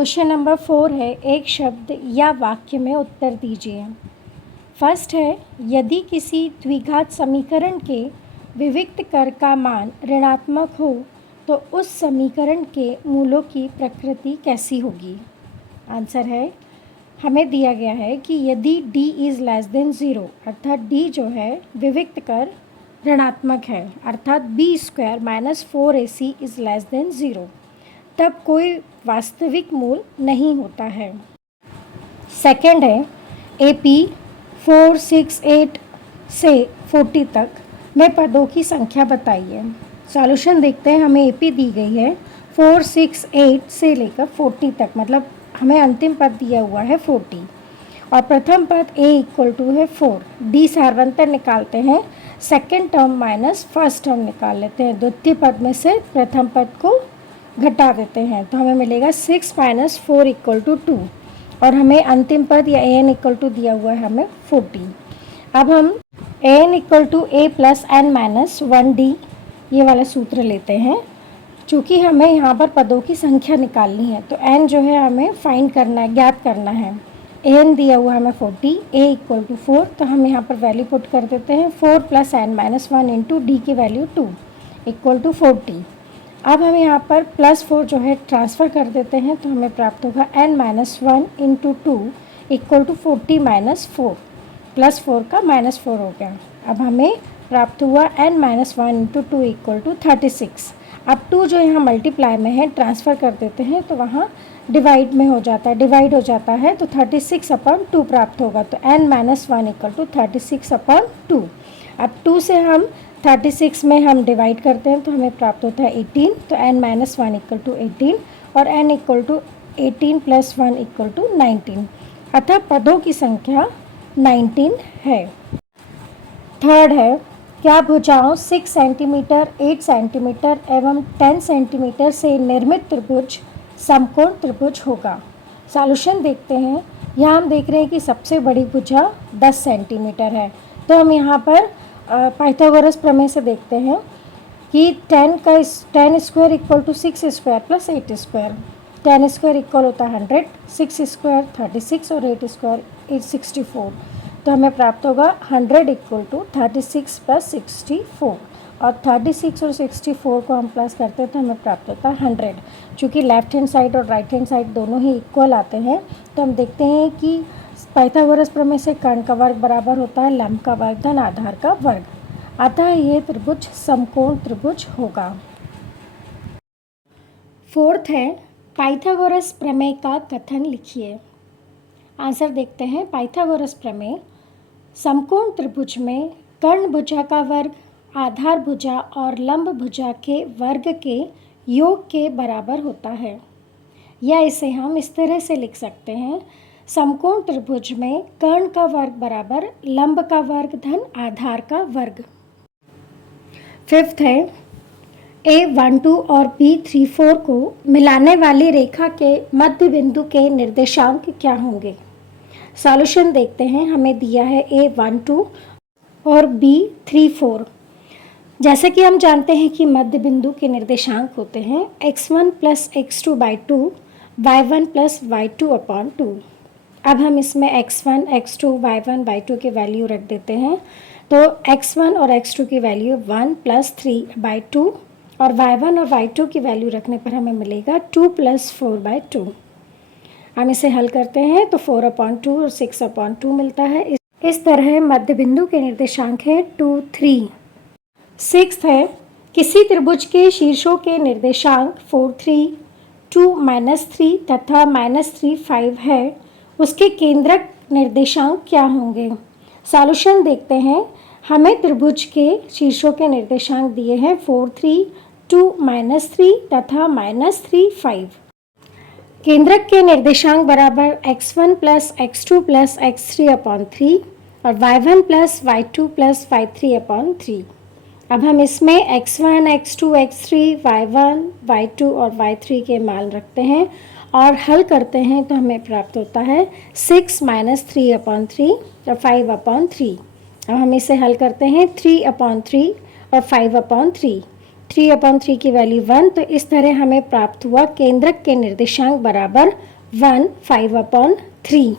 Question number 4 है, एक शब्द या वाक्य में उत्तर दीजिए। फर्स्ट है, यदि किसी द्विघात समीकरण के विविक्त कर का मान ऋणात्मक हो तो उस समीकरण के मूलों की प्रकृति कैसी होगी। आंसर है, हमें दिया गया है कि यदि d इज़ लेस देन 0 अर्थात d जो है विविक्त कर ऋणात्मक है अर्थात b square minus 4ac is less than 0, तब कोई वास्तविक मूल नहीं होता है। सेकंड है, AP 4, 6, 8 से 40 तक में पदों की संख्या बताइए। सॉल्यूशन देखते हैं। हमें AP दी गई है 4, 6, 8 से लेकर 40 तक, मतलब हमें अंतिम पद दिया हुआ है 40 और प्रथम पद A इक्वल टू है 4। D सार्वंतर निकालते हैं, second term minus first term निकाल लेते हैं। द्वितीय पद में से प्रथम पद को घटा देते हैं तो हमें मिलेगा 6 माइनस 4 इक्वल टू 2 और हमें अंतिम पद या an इक्वल टू दिया हुआ है हमें 40। अब हम an equal to a plus n minus 1d ये वाला सूत्र लेते हैं। चूँकि हमें यहाँ पर पदों की संख्या निकालनी है तो n जो है हमें फाइंड करना है, ज्ञात करना है। an दिया हुआ हमें 40, a इक्वल टू 4, तो हम यहाँ पर वैल्यू पुट कर देते हैं 4 plus n minus 1 into D की वैल्यू 2 इक्वल टू 40। अब हम यहाँ पर प्लस 4 जो है ट्रांसफ़र कर देते हैं तो हमें प्राप्त होगा n minus 1 into 2 equal to 40 minus 4, plus 4 का माइनस 4 हो गया। अब हमें प्राप्त हुआ n minus 1 into 2 equal to 36। अब 2 जो यहाँ मल्टीप्लाई में है ट्रांसफ़र कर देते हैं तो वहाँ डिवाइड में हो जाता है, डिवाइड हो जाता है तो 36 अपॉन 2 प्राप्त होगा। तो n minus 1 equal to 36 upon 2। अब 2 से हम 36 में हम डिवाइड करते हैं तो हमें प्राप्त होता है 18, तो n माइनस 1 इक्वल टू 18 और n equal to 18 plus 1 equal to 19, अतः पदों की संख्या 19 है। थर्ड है, क्या भुजाओं 6 सेंटीमीटर, 8 सेंटीमीटर एवं 10 सेंटीमीटर से निर्मित त्रिभुज समकोण त्रिभुज होगा। सॉल्यूशन देखते हैं। यहाँ हम देख रहे हैं कि सबसे बड़ी भुजा 10 सेंटीमीटर है, तो हम यहाँ पर पाइथागोरस प्रमेय से देखते हैं कि 10 square equal to 6 square plus 8 square. 10 square equal होता है 100, 6 स्क्वायर 36 और 8 स्क्वायर 864, तो हमें प्राप्त होगा 100 इक्वल टू 36 प्लस 64 और 36 और 64 को हम प्लस करते हैं तो हमें प्राप्त होता है 100। चूँकि लेफ्ट हैंड साइड और राइट हैंड साइड दोनों ही इक्वल आते हैं तो हम देखते हैं कि पाइथागोरस प्रमेय से कर्ण का वर्ग बराबर होता है लंब का वर्ग धन आधार का वर्ग, अतः ये त्रिभुज समकोण त्रिभुज होगा। फोर्थ है, पाइथागोरस प्रमेय का कथन लिखिए। आंसर देखते हैं। पाइथागोरस प्रमेय समकोण त्रिभुज में कर्ण भुजा का वर्ग आधार भुजा और लंब भुजा के वर्ग के योग के बराबर होता है, या इसे हम इस तरह से लिख सकते हैं, समकोण त्रिभुज में कर्ण का वर्ग बराबर लंब का वर्ग धन आधार का वर्ग। फिफ्थ है, A12 और B34 को मिलाने वाली रेखा के मध्य बिंदु के निर्देशांक क्या होंगे। सॉल्यूशन देखते हैं। हमें दिया है A12 और B34। जैसे कि हम जानते हैं कि मध्य बिंदु के निर्देशांक होते हैं x1 plus x2 by 2, y1 plus y2 upon 2। अब हम इसमें x1, x2, y1, y2 की वैल्यू रख देते हैं तो x1 और x2 की वैल्यू 1 प्लस 3 बाई 2 और y1 और y2 की वैल्यू रखने पर हमें मिलेगा 2 प्लस 4 बाई 2। हम इसे हल करते हैं तो 4 अपॉन 2 और 6 अपॉन 2 मिलता है। इस तरह मध्य बिंदु के निर्देशांक है 2, 3। सिक्स्थ है, किसी त्रिभुज के शीर्षों के निर्देशांक 4, 3, 2, -3 तथा -3, 5 है, उसके केंद्रक निर्देशांक क्या होंगे। सॉल्यूशन देखते हैं। हमें त्रिभुज के शीर्षों के निर्देशांक दिए हैं 4, 3, 2, -3 तथा -3, 5। केंद्रक के निर्देशांक बराबर x1 plus x2 plus x3 upon 3 और y1 plus y2 plus y3 upon 3। अब हम इसमें x1, x2, x3, y1, y2 और y3 के मान रखते हैं और हल करते हैं तो हमें प्राप्त होता है 6 माइनस 3 अपॉन 3 और 5 अपॉन 3। अब हम इसे हल करते हैं 3 अपॉन 3 और 5 अपॉन 3। 3/3 की वैल्यू 1, तो इस तरह हमें प्राप्त हुआ केंद्रक के निर्देशांक बराबर 1 5/3।